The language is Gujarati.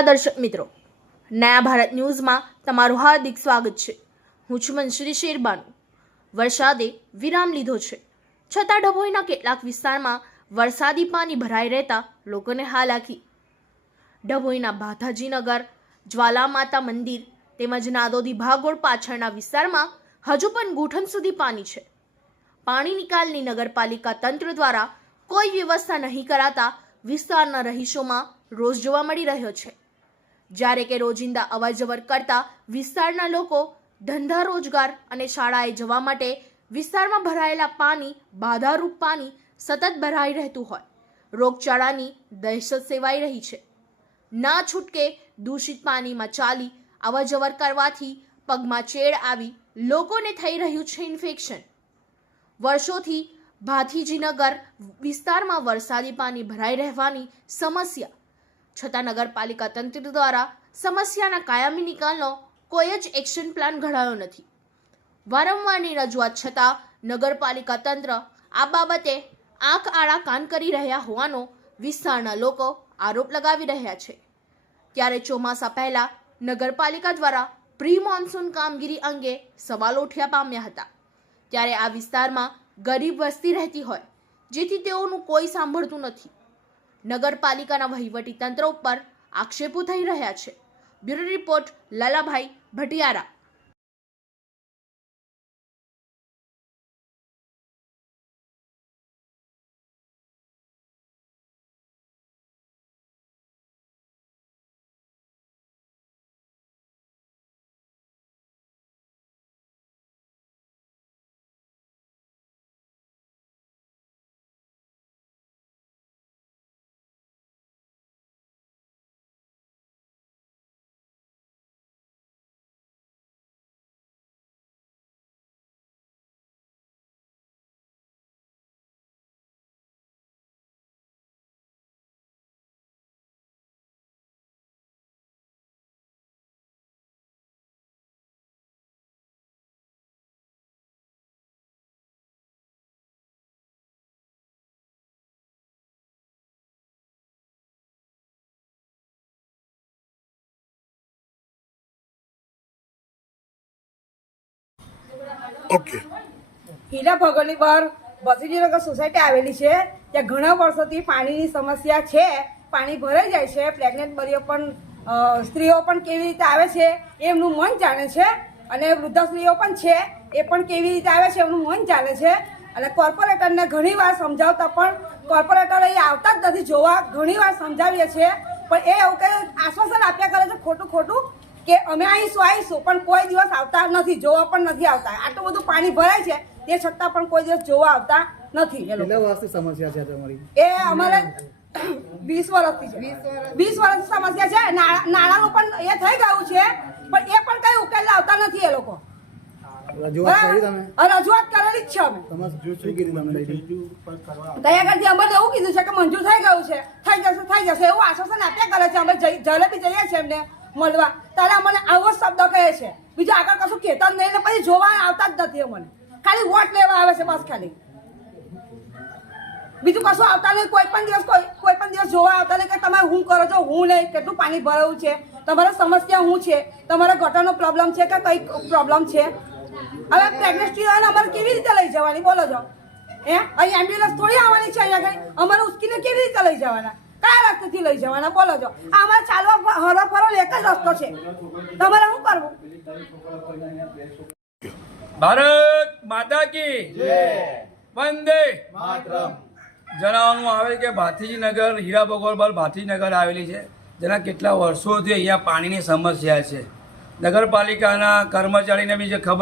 નમસ્કાર દર્શક મિત્રો, નયા ભારત ન્યૂઝમાં તમારું હાર્દિક સ્વાગત છે. હું છું મનશ્રી શેરબાનુ. વરસાદે વિરામ લીધો છે. છતાં ડભોઈના કેટલાક વિસ્તારમાં વરસાદી પાણી ભરાઈ રહેતા લોકોને હાલાકી ડભોઈના ભાથાજીનગર જ્વાલામાતા મંદિર તેમજ નાદોદી ભાગોળ પાછળના વિસ્તારમાં હજુ પણ ગૂંઠણ સુધી પાણી છે. પાણી નિકાલની નગરપાલિકા તંત્ર દ્વારા કોઈ વ્યવસ્થા નહીં કરાતા વિસ્તારના રહીશોમાં રોષ જોવા મળી રહ્યો છે. જ્યારે કે રોજિંદા અવરજવર કરતા વિસ્તારના લોકો ધંધા રોજગાર અને શાળાએ જવા માટે વિસ્તારમાં ભરાયેલા પાણી, બાધારૂપ પાણી સતત ભરાઈ રહેતું હોય. રોગચાળાની દહેશત સેવાઈ રહી છે. ના છૂટકે દૂષિત પાણીમાં ચાલી અવરજવર કરવાથી પગમાં ચેડ આવી લોકોને થઈ રહ્યું છે ઇન્ફેક્શન. વર્ષોથી ભાથીજીનગર વિસ્તારમાં વરસાદી પાણી ભરાઈ રહેવાની સમસ્યા છતાં નગરપાલિકા તંત્ર દ્વારા સમસ્યાના કાયમી નિકાલનો કોઈ જ એક્શન પ્લાન ઘડાયો નથી. વારંવારની રજૂઆત છતાં નગરપાલિકા તંત્ર આ બાબતે આંખ આડા કાન કરી રહ્યા હોવાનો વિસ્તારના લોકો આરોપ લગાવી રહ્યા છે. ત્યારે ચોમાસા પહેલા નગરપાલિકા દ્વારા પ્રી મોન્સૂન કામગીરી અંગે સવાલો ઉઠ્યા પામ્યા હતા. ત્યારે આ વિસ્તારમાં ગરીબ વસ્તી રહેતી હોય, જેથી તેઓનું કોઈ સાંભળતું નથી. નગરપાલિકાના વહીવટી તંત્ર ઉપર આક્ષેપો થઈ રહ્યા છે. Bureau report Lalabhai Bhatiyara. Okay. હીરા ભગોની પર બસીજીનગર સોસાયટી આવેલી છે, ત્યાં ઘણા વર્ષોથી પાણીની સમસ્યા છે, પાણી ભરાઈ જાય છે, પ્રેગ્નેન્ટ બરીઓ પણ સ્ત્રીઓ પણ કેવી રીતે આવે છે એમનું મન જાણે છે, અને વૃદ્ધ સ્ત્રીઓ પણ છે એ પણ કેવી રીતે આવે છે એમનું મન જાણે છે, અને કોર્પોરેટરને ઘણી વાર સમજાવતા પણ કોર્પોરેટર અહીં આવતા જ નથી જોવા, ઘણી વાર સમજાવીએ છીએ, પણ એ એવું કે આશ્વાસન આપ્યા કરે છે, ખોટું ખોટું કે અમે આવીશું આવીશું પણ કોઈ દિવસ આવતા નથી જોવા પણ નથી આવતા. આટલું બધું પાણી ભરાય છે તે છતાં પણ કોઈ દિવસ જોવા આવતા નથી એ કેટલા વર્ષથી સમસ્યા છે તમારી? એ અમારે વીસ વર્ષથી છે. વીસ વર્ષની સમસ્યા છે. નાણાં- નાણાંનું પણ એ થઈ ગયું છે પણ એ પણ કઈ ઉકેલ લાવતા નથી એ લોકો. રજૂઆત કરેલી જ છે અમે? દયા કરતી એવું કીધું છે કે મંજૂર થઈ ગયું છે. થઈ જશે થઈ જશે. એવું આશ્વાસન આપ્યા કરે છે. અમે જલેબી જઈએ છીએ એમને. મળવા. ત્યારે અમને આવો શબ્દ કહે છે. બીજું આગળ કશું કહેતા જ નહીં ને પછી જોવા આવતા જ નથી અમને ખાલી વોટ લેવા આવે છે બસ ખાલી. બીજું કશું આવતા નહીં. કોઈ પણ દિવસ કોઈ કોઈ પણ દિવસ જોવા આવતા નહીં કે તમે હું કરો છો, હું નહીં, કેટલું પાણી ભરાયું છે, તમારે સમસ્યા શું છે, તમારા ગટરનો પ્રોબ્લેમ છે કે કઈ પ્રોબ્લેમ છે? હવે પ્રેગ્નન્સી હોય અમારે કેવી રીતે લઈ જવાની? બોલો છો. હે? અહીં એમ્બ્યુલન્સ થોડી આવવાની છે અહીંયા આગળ? અમારે ઉચકીને કેવી રીતે લઈ જવાના? કયા રસ્તેથી લઈ જવાના? બોલો છો આમાં ચાલવા હરો ફરો એક જ રસ્તો છે. તમારે શું કરવું? ભારત માતા કી વંદે. જણાવવાનું આવે કે ભાથીજીનગર હીરા બગોર ભાથીનગર આવેલી છે. જેના કેટલા વર્ષોથી અહીંયા પાણીની સમસ્યા છે. નગરપાલિકાના કર્મચારીને બી જે ખબર